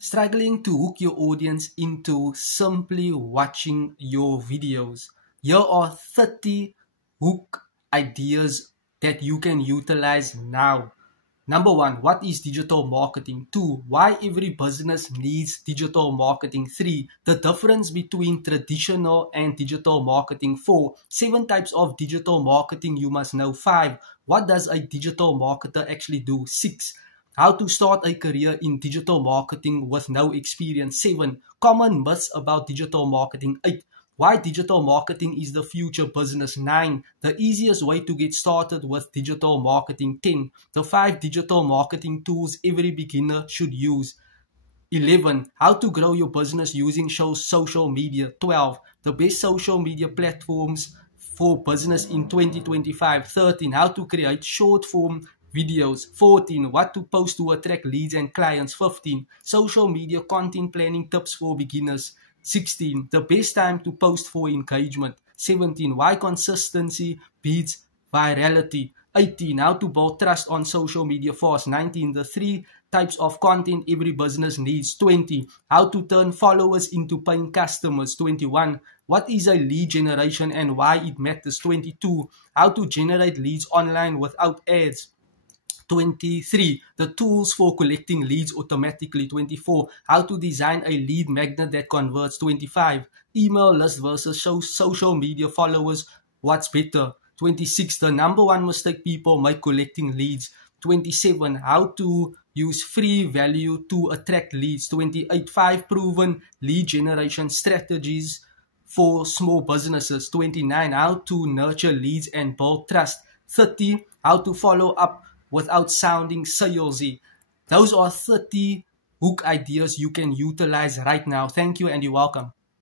Struggling to hook your audience into simply watching your videos? Here are 30 hook ideas that you can utilize now. Number one, what is digital marketing? Two, why every business needs digital marketing? Three, the difference between traditional and digital marketing. Four, 7 types of digital marketing you must know. Five, what does a digital marketer actually do? Six, how to start a career in digital marketing with no experience. 7. Common myths about digital marketing. 8. Why digital marketing is the future business. 9. The easiest way to get started with digital marketing. 10. The 5 digital marketing tools every beginner should use. 11. How to grow your business using social media. 12. The best social media platforms for business in 2025. 13. How to create short form videos. 14. What to post to attract leads and clients. 15. Social media content planning tips for beginners. 16. The best time to post for engagement. 17. Why consistency beats virality. 18. How to build trust on social media fast. 19. The 3 types of content every business needs. 20. How to turn followers into paying customers. 21. What is a lead generation and why it matters. 22. How to generate leads online without ads. 23. The tools for collecting leads automatically. 24. How to design a lead magnet that converts. 25. Email list versus social media followers. What's better? 26. The number one mistake people make collecting leads. 27. How to use free value to attract leads. 28. 5 proven lead generation strategies for small businesses. 29. How to nurture leads and build trust. 30. How to follow up without sounding salesy. Those are 30 hook ideas you can utilize right now. Thank you and you're welcome.